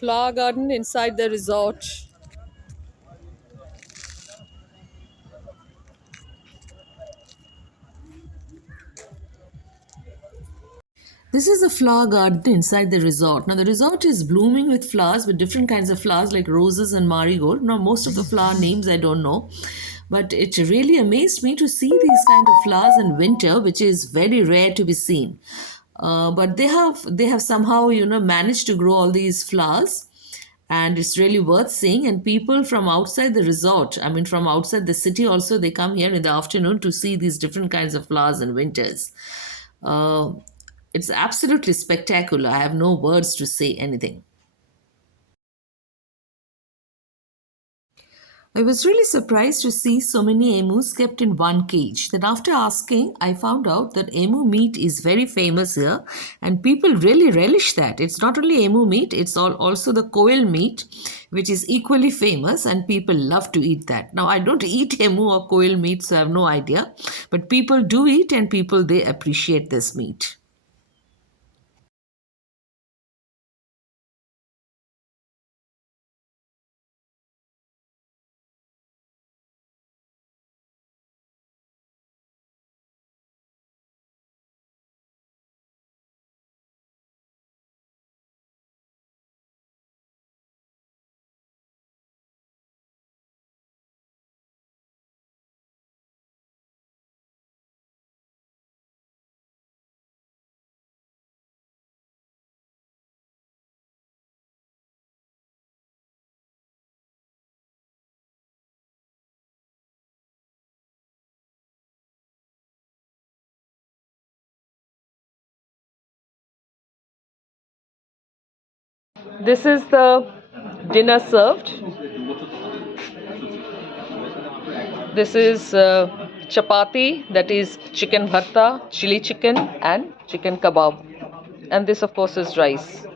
Flower garden inside the resort. This is a flower garden inside the resort. Now, the resort is blooming with flowers, with different kinds of flowers like roses and marigold. Now, most of the flower names I don't know, but it really amazed me to see these kind of flowers in winter, which is very rare to be seen. But they have somehow managed to grow all these flowers, and it's really worth seeing. And people from outside the resort, I mean from outside the city also, they come here in the afternoon to see these different kinds of flowers in winters. uh, it's absolutely spectacular. I have no words to say anything. I was really surprised to see so many emus kept in one cage. Then, after asking, I found out that emu meat is very famous here, and people really relish that. It's not only emu meat, it's also the koel meat, which is equally famous, and people love to eat that. Now, I don't eat emu or koel meat, so I have no idea, but people do eat, and people they appreciate this meat. This is the dinner served. This is chapati, that is chicken bharta, chili chicken, and chicken kebab. And this, of course, is rice.